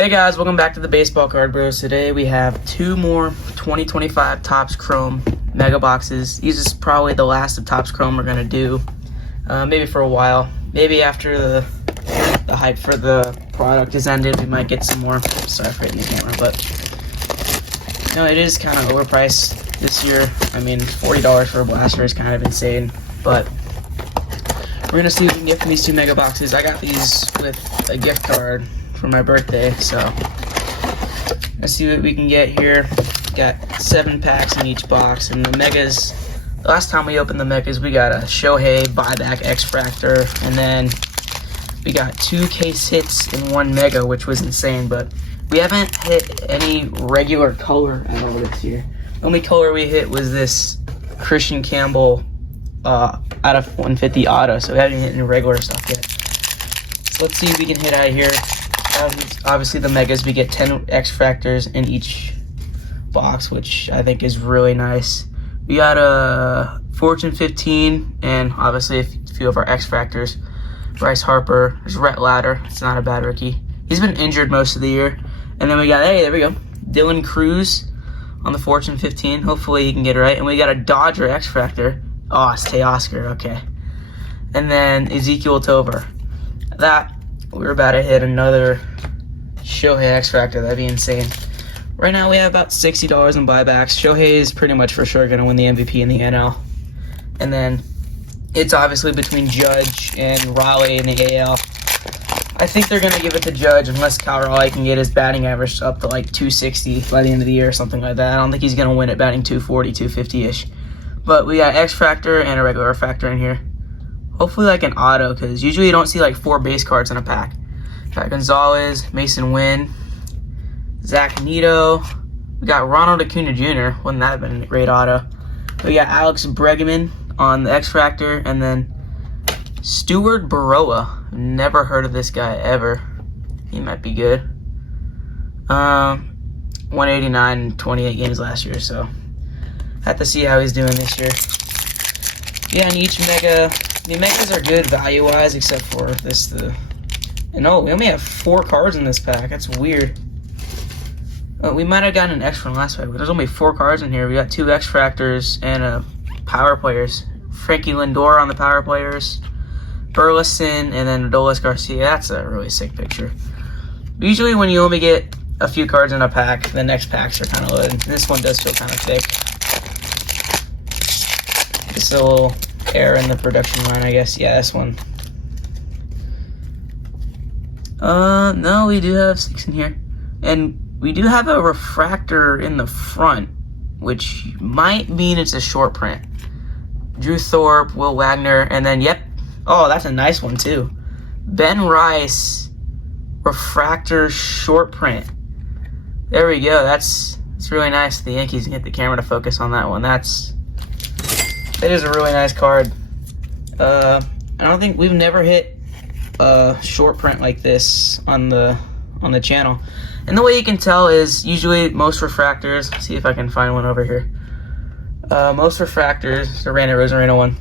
Hey guys, welcome back to the Baseball Card Bros. Today we have two more 2025 Topps Chrome Mega Boxes. These is probably the last of Topps Chrome we're going to do, maybe for a while. Maybe after the hype for the product is ended, we might get some more. Sorry for hitting the camera, but no, it is kind of overpriced this year. I mean, $40 for a blaster is kind of insane, but we're going to see what we can get from these two Mega Boxes. I got these with a gift card for my birthday, so let's see what we can get here. Got 7 packs in each box, and the Megas, the last time we opened the Megas, we got a Shohei, Buyback, Refractor, and then we got 2 case hits in 1 Mega, which was insane, but we haven't hit any regular color at all this year. The only color we hit was this Christian Campbell out of 150 auto, so we haven't hit any regular stuff yet. So let's see if we can hit out of here. Obviously the Megas, we get 10 Refractors in each box, which I think is really nice. We got a Fortune 15 and obviously a few of our Refractors. Bryce Harper, there's Rhett Ladder, it's not a bad rookie. He's been injured most of the year. And then we got, hey, there we go, Dylan Cruz on the Fortune 15. Hopefully he can get it right. And we got a Dodger Refractor. Oh, it's Teoscar, okay. And then Ezekiel Tovar. That, we're about to hit another Shohei Refractor. That'd be insane. Right now we have about $60 in buybacks. Shohei is pretty much for sure going to win the MVP in the NL. And then it's obviously between Judge and Raleigh in the AL. I think they're going to give it to Judge unless Cal Raleigh can get his batting average up to like 260 by the end of the year or something like that. I don't think he's going to win it batting 240, 250-ish. But we got Refractor and a regular Refractor in here. Hopefully like an auto, because usually you don't see like 4 base cards in a pack. Got Gonzalez, Mason Wynn, Zach Neto. We got Ronald Acuna Jr. Wouldn't that have been a great auto? We got Alex Bregman on the Refractor, and then Stuart Baroa. Never heard of this guy ever. He might be good. 189 in 28 games last year, so have to see how he's doing this year. Yeah, and each Mega, the Megas are good value-wise, except for this, and oh, we only have 4 cards in this pack. That's weird. Oh, we might have gotten an extra from last pack, but there's only 4 cards in here. We got 2 Refractors and a Power Players. Frankie Lindor on the Power Players, Burleson, and then Adolis Garcia. That's a really sick picture. Usually when you only get a few cards in a pack, the next packs are kind of loaded. This one does feel kind of thick. Just a little error in the production line, I guess. Yeah, this one. No, we do have 6 in here. And we do have a Refractor in the front, which might mean it's a short print. Drew Thorpe, Will Wagner, and then, yep. Oh, that's a nice one, too. Ben Rice, Refractor short print. There we go. That's really nice. The Yankees can get the camera to focus on that one. That is a really nice card. I don't think we've never hit a short print like this on the channel. And the way you can tell is usually most Refractors, see if I can find one over here. Most Refractors, the Randy Rosarino one,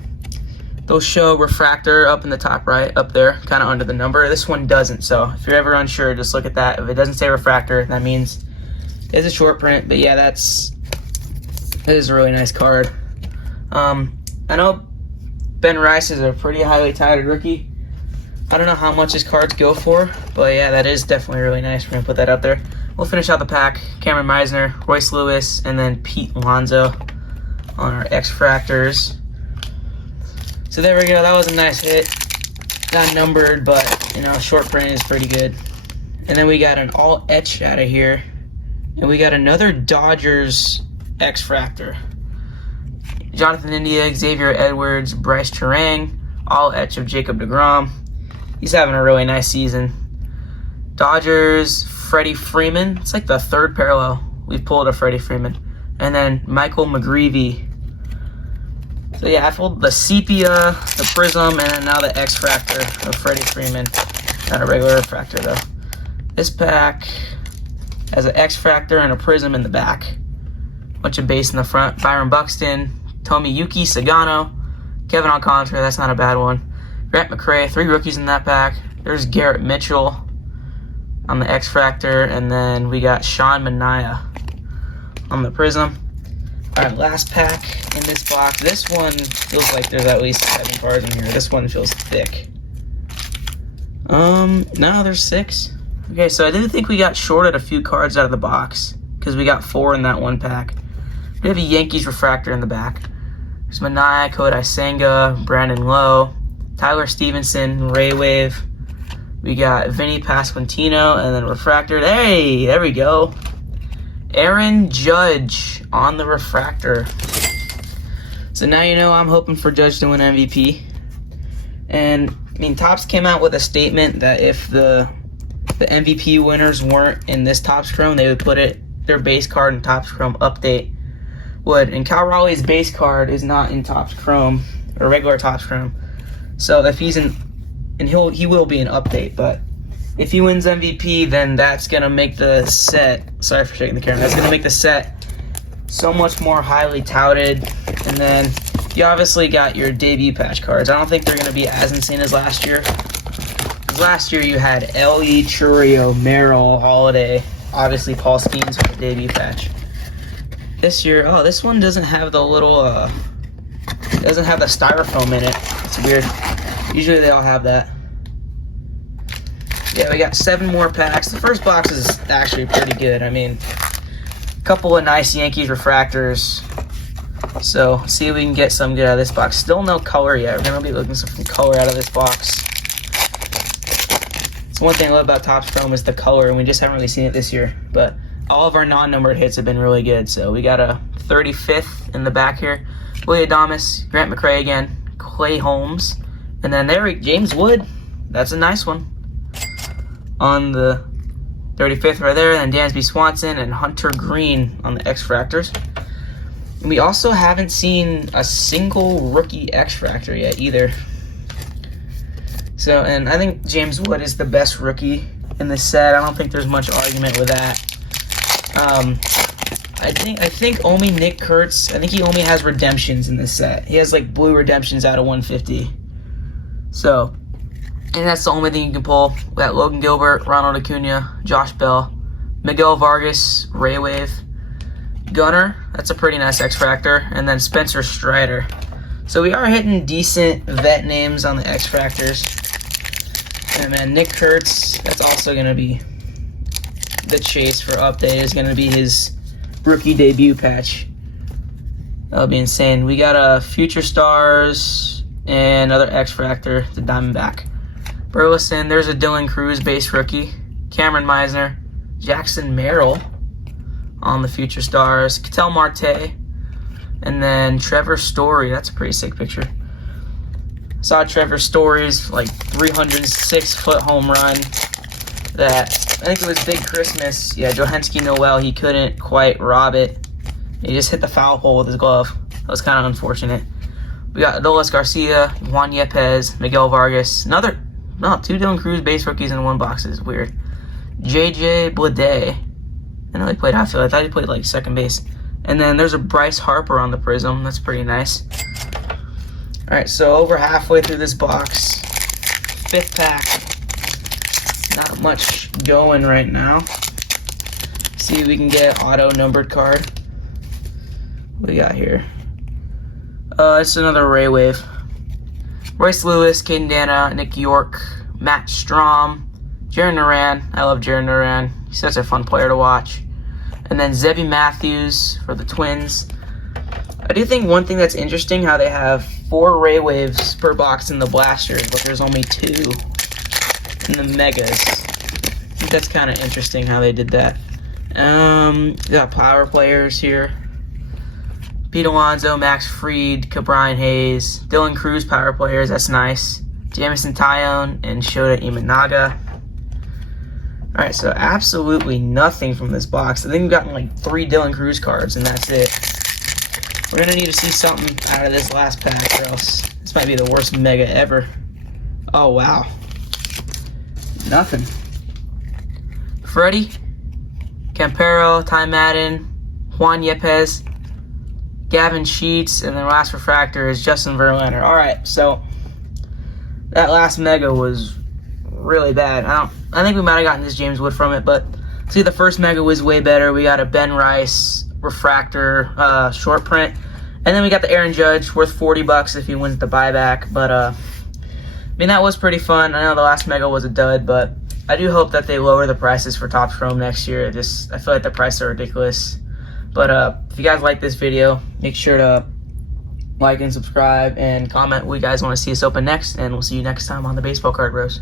they'll show Refractor up in the top right, up there, kind of under the number. This one doesn't, so if you're ever unsure, just look at that. If it doesn't say Refractor, that means it's a short print. But yeah, that is a really nice card. I know Ben Rice is a pretty highly touted rookie. I don't know how much his cards go for, but yeah, that is definitely really nice. We're going to put that up there. We'll finish out the pack. Cameron Meisner, Royce Lewis, and then Pete Alonso on our Refractors. So there we go. That was a nice hit. Not numbered, but, you know, short print is pretty good. And then we got an all etch out of here. And we got another Dodgers Refractor. Jonathan India, Xavier Edwards, Bryce Turang, all etch of Jacob deGrom. He's having a really nice season. Dodgers, Freddie Freeman. It's like the 3rd parallel we've pulled of Freddie Freeman. And then Michael McGreevy. So yeah, I pulled the Sepia, the Prism, and then now the Refractor of Freddie Freeman. Not a regular Refractor though. This pack has an Refractor and a Prism in the back. Bunch of base in the front. Byron Buxton, Tomiyuki Sagano, Kevin Alcantara, that's not a bad one. Grant McCray, 3 rookies in that pack. There's Garrett Mitchell. on the X-Fractor, and then we got Sean Manaea on the Prism. All right, last pack in this box. This one feels like there's at least 7 cards in here. This one feels thick. No, there's 6. Okay, so I do think we got shorted a few cards out of the box because we got 4 in that one pack. We have a Yankees Refractor in the back. There's Manaea, Kodai Senga, Brandon Lowe, Tyler Stevenson, Ray Wave. We got Vinny Pasquantino, and then Refractor. Hey, there we go. Aaron Judge on the Refractor. So now you know I'm hoping for Judge to win MVP. And I mean, Topps came out with a statement that if the MVP winners weren't in this Topps Chrome, they would put their base card in Topps Chrome update. And Cal Raleigh's base card is not in Topps Chrome or regular Topps Chrome. So if he's in, and he will be an update, but if he wins MVP, then that's gonna make the set. Sorry for shaking the camera. That's gonna make the set so much more highly touted. And then you obviously got your debut patch cards. I don't think they're gonna be as insane as last year. Because last year you had Ellie, Churio, Merrill, Holiday, obviously Paul Skeens with the debut patch. This year, oh, this one doesn't have the little, doesn't have the styrofoam in it. It's weird. Usually they all have that. Yeah, we got 7 more packs. The first box is actually pretty good. I mean, a couple of nice Yankees Refractors. So, see if we can get some good out of this box. Still no color yet. We're going to be looking for some color out of this box. It's one thing I love about Topps Chrome is the color, and we just haven't really seen it this year. But all of our non-numbered hits have been really good. So, we got a 35th in the back here. Willie Adames, Grant McRae again, Clay Holmes, and then there, James Wood. That's a nice one. On the 35th right there, and then Dansby Swanson and Hunter Green on the X-Fractors. And we also haven't seen a single rookie X-Fractor yet either. So, and I think James Wood is the best rookie in this set. I don't think there's much argument with that. I think only Nick Kurtz, I think he only has redemptions in this set. He has like blue redemptions out of 150. So, and that's the only thing you can pull. We got Logan Gilbert, Ronald Acuna, Josh Bell, Miguel Vargas, Ray Wave, Gunnar, that's a pretty nice X-Fractor, and then Spencer Strider. So we are hitting decent vet names on the X-Fractors. And then Nick Kurtz, that's also going to be the chase for update, is going to be his rookie debut patch. That'll be insane. We got a Future Stars and another X-Fractor, the Diamondback. Burleson, there's a Dylan Cruz base rookie. Cameron Meisner, Jackson Merrill on the Future Stars. Ketel Marte, and then Trevor Story. That's a pretty sick picture. Saw Trevor Story's like 306-foot home run. That I think it was Big Christmas. Yeah, Johanski Noel, he couldn't quite rob it. He just hit the foul pole with his glove. That was kind of unfortunate. We got Adolis Garcia, Juan Yepes, Miguel Vargas. Two Dylan Cruz base rookies in one box is weird. JJ Bleday. I know he played outfield. I thought he played like second base. And then there's a Bryce Harper on the Prism. That's pretty nice. All right, so over halfway through this box. 5th pack. Not much going right now. See if we can get an auto numbered card. What do we got here? It's another Ray Wave. Royce Lewis, Caden Dana, Nick York, Matt Strom, Jaron Duran. I love Jaron Duran. He's such a fun player to watch. And then Zebby Matthews for the Twins. I do think one thing that's interesting, how they have 4 Ray Waves per box in the blasters, but there's only 2 in the megas. I think that's kind of interesting how they did that. We got power players here. Pete Alonso, Max Fried, Cabrian Hayes, Dylan Cruz power players, that's nice. Jamison Tyone and Shota Imanaga. Alright, so absolutely nothing from this box. I think we've gotten like 3 Dylan Cruz cards, and that's it. We're going to need to see something out of this last pack, or else this might be the worst mega ever. Oh, wow. Nothing. Freddie, Campero, Ty Madden, Juan Yepes, Gavin Sheets, and then last refractor is Justin Verlander. Alright, so that last mega was really bad. I think we might have gotten this James Wood from it, but see, the first mega was way better. We got a Ben Rice refractor short print, and then we got the Aaron Judge worth $40 if he wins the buyback. But I mean, that was pretty fun. I know the last mega was a dud, but I do hope that they lower the prices for Topps Chrome next year. I feel like the prices are ridiculous. But if you guys like this video, make sure to like and subscribe and comment what you guys want to see us open next, and we'll see you next time on the Baseball Card Bros.